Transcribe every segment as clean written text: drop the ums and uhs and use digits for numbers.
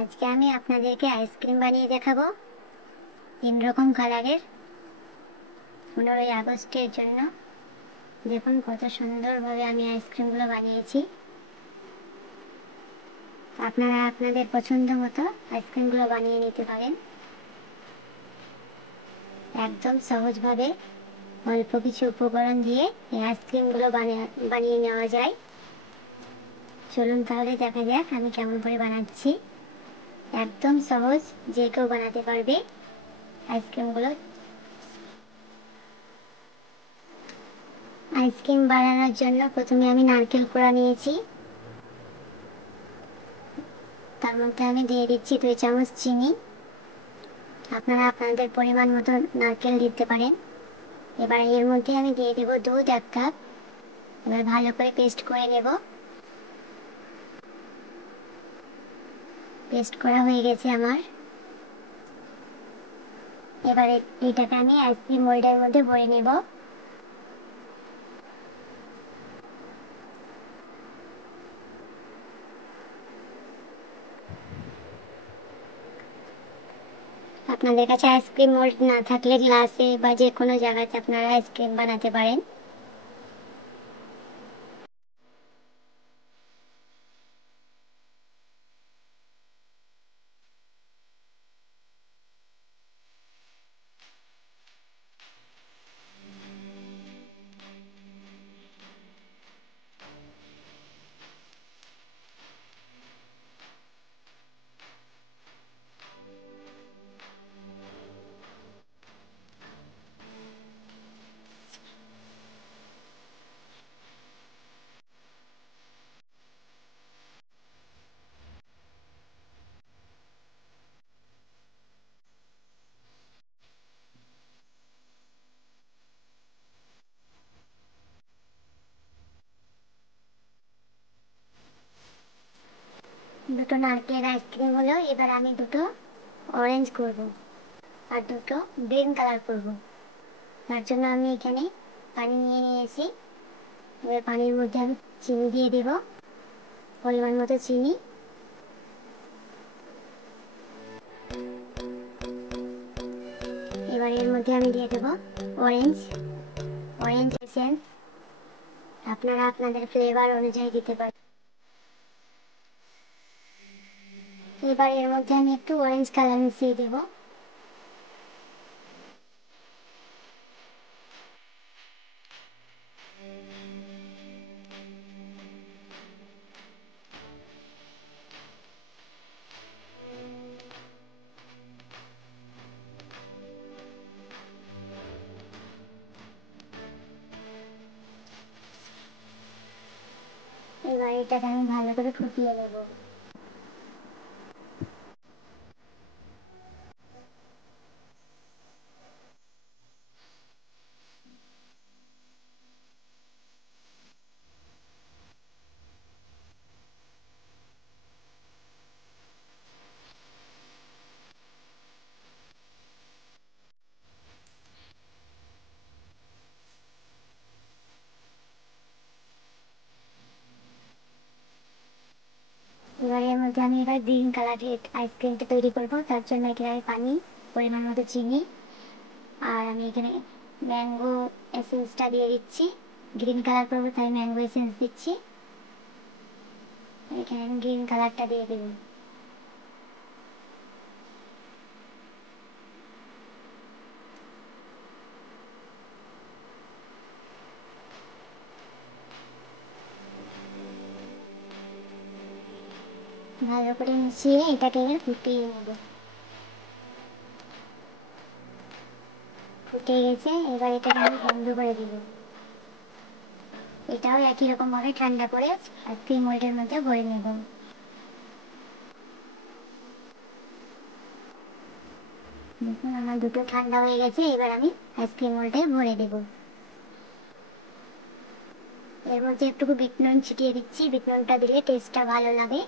আজকে আমি আপনাদেরকে আইসক্রিম বানিয়ে দেখাবো 3 রকম কালারের 15ই আগস্টের জন্য। দেখুন কত সুন্দরভাবে আমি আইসক্রিমগুলো বানিয়েছি। আপনারা আপনাদের পছন্দ মতো আইসক্রিমগুলো বানিয়ে নিতে পারেন একদম সহজভাবে। অল্প কিছু উপকরণ দিয়ে এই আইসক্রিমগুলো বানিয়ে নেওয়া যায়। চলুন তাহলে দেখা যাক আমি কেমন করে বানাচ্ছি। একদম সহজ, যে কেউ বানাতে পারবে আইসক্রিমগুলো। আইসক্রিম বানানোর জন্য প্রথমে আমি নারকেল কোড়া নিয়েছি, তার মধ্যে আমি দিয়ে দিচ্ছি 2 চামচ চিনি। আপনারা আপনাদের পরিমাণ মতো নারকেল দিতে পারেন। এবার এর মধ্যে আমি দিয়ে দেব দুধ 1 কাপ। এবার ভালো করে পেস্ট করে নেব। পেস্ট করা হয়ে গেছে আমার। এবার এটাকে আমি আইসক্রিম মোল্ডের মধ্যে ভরে নেব। আপনাদের কাছে আইসক্রিম মোল্ড না থাকলে গ্লাসে বা যে কোনো জায়গাতে আপনারা আইসক্রিম বানাতে পারেন। দুটো নারকেলের আইসক্রিম হলো। এবার আমি দুটো অরেঞ্জ করব আর দুটো গ্রিন কালার করব। তার জন্য আমি এখানে পানি নিয়ে নিয়েছি। এবার পানির মধ্যে আমি চিনি দিয়ে দেব, পরিমাণ মতো চিনি। এবার এর মধ্যে আমি দিয়ে দেব অরেঞ্জ এসেন্স। আপনারা আপনাদের ফ্লেভার অনুযায়ী দিতে পারেন। এবার এর মধ্যে আমি একটু অরেঞ্জ কালার মিশিয়ে দেব। এবার এটাকে আমি ভালো করে ফুটিয়ে নেব। এবার এর মধ্যে আমি গ্রিন কালারের আইসক্রিমটা তৈরি করব। তার জন্য এখানে পানি, পরিমাণ মতো চিনি, আর আমি এখানে ম্যাঙ্গো এসেন্সটা দিয়ে দিচ্ছি। গ্রিন কালার করবো তাই ম্যাঙ্গো এসেন্স দিচ্ছি। এখানে আমি গ্রিন কালারটা দিয়ে দেব। ভালো করে মিশিয়ে এটাকে ফুটিয়ে নেব। ফুটে গেছে, এবার এটাকে আমি বন্ধ করে দিব। এটাও একই রকম ভাবে ঠান্ডা করে আইসক্রিম মোল্ডের মধ্যে ভরে নেব। দেখুন আমার দুটো ঠান্ডা হয়ে গেছে। এবার আমি আইসক্রিম মোল্ডে ভরে দেব। এর মধ্যে একটু বিট নুন ছিটিয়ে দিচ্ছি। বিট নুনটা দিলে টেস্টটা ভালো লাগে।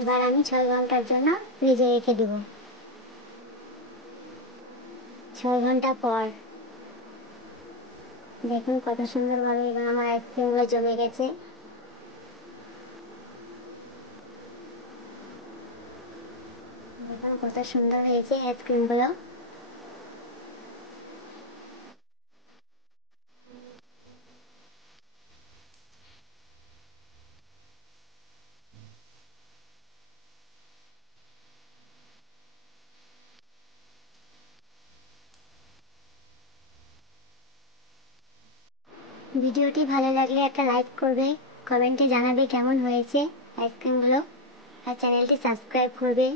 এবার আমি 6 ঘন্টার জন্য ফ্রিজে রেখে দেব। 6 ঘন্টা পর দেখুন কত সুন্দরভাবে এবার আমার আইসক্রিমগুলো জমে গেছে। দেখুন কত সুন্দর হয়েছে আইসক্রিমগুলো। ভিডিওটি ভালো লাগলে একটা লাইক করবে, কমেন্টে জানাবে কেমন হয়েছে আইসক্রিমগুলো, আর চ্যানেলটি সাবস্ক্রাইব করবে।